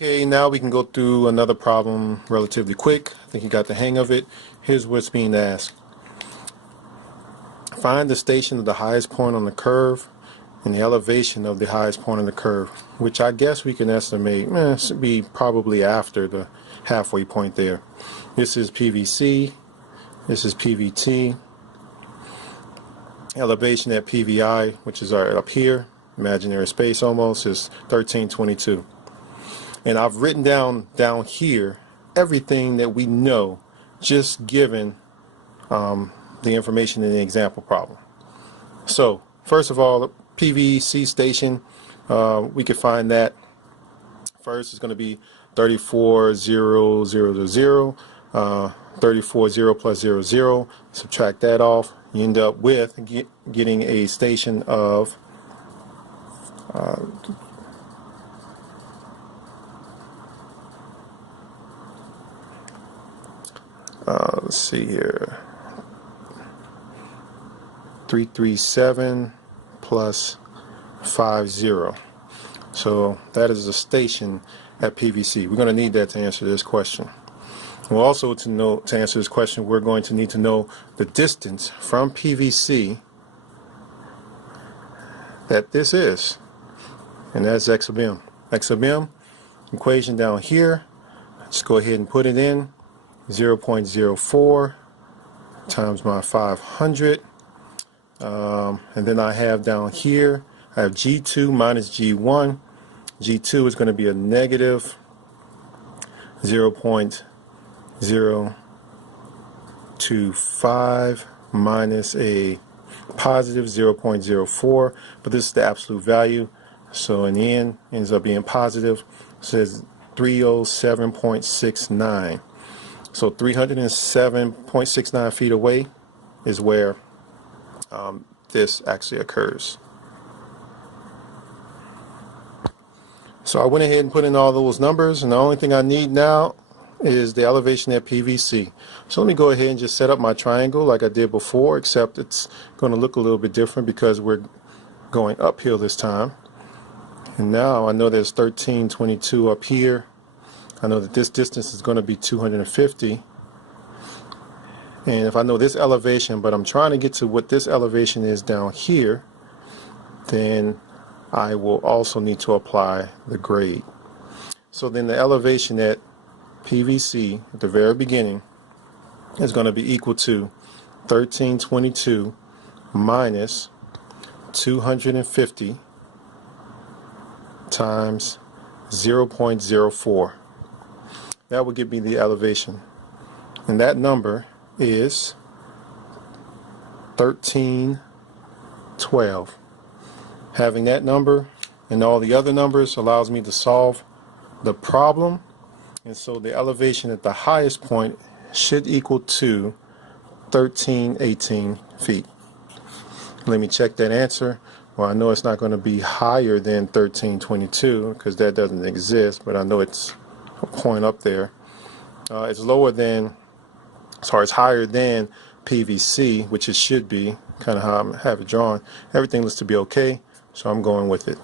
Okay, now we can go through another problem relatively quick. I think you got the hang of it. Here's what's being asked. Find the station of the highest point on the curve and the elevation of the highest point on the curve, which I guess we can estimate should be probably after the halfway point there. This is PVC, this is PVT. Elevation at PVI, which is up here, imaginary space almost, is 1322. And I've written down here everything that we know just given the information in the example problem. So first of all, the PVC station, we could find that first is going to be 34,000, 34,0 plus 00. Subtract that off. You end up with getting a station of let's see here, 337 plus 50. So that is the station at PVC. We're going to need that to answer this question. Well, also to answer this question, we're going to need to know the distance from PVC that this is, and that's X sub m. X sub m, equation down here, let's go ahead and put it in. 0.04 times my 500, and then I have down here, I have G2 minus G1. G2 is going to be a negative 0.025 minus a positive 0.04, but this is the absolute value, so in the end ends up being positive. It says 307.69. So 307.69 feet away is where this actually occurs. So I went ahead and put in all those numbers, and the only thing I need now is the elevation at PVC. So let me go ahead and just set up my triangle like I did before, except it's going to look a little bit different because we're going uphill this time. And now I know there's 1322 up here. I know that this distance is going to be 250, and if I know this elevation, but I'm trying to get to what this elevation is down here, then I will also need to apply the grade. So then the elevation at PVC at the very beginning is going to be equal to 1322 minus 250 times 0.04. That will give me the elevation, and that number is 1312. Having that number and all the other numbers allows me to solve the problem, and so the elevation at the highest point should equal to 1318 feet. Let me check that answer. Well, I know it's not going to be higher than 1322 because that doesn't exist, but I know it's a point up there. It's lower than, sorry, it's higher than PVC, which it should be, kind of how I have it drawn. Everything looks to be okay, so I'm going with it.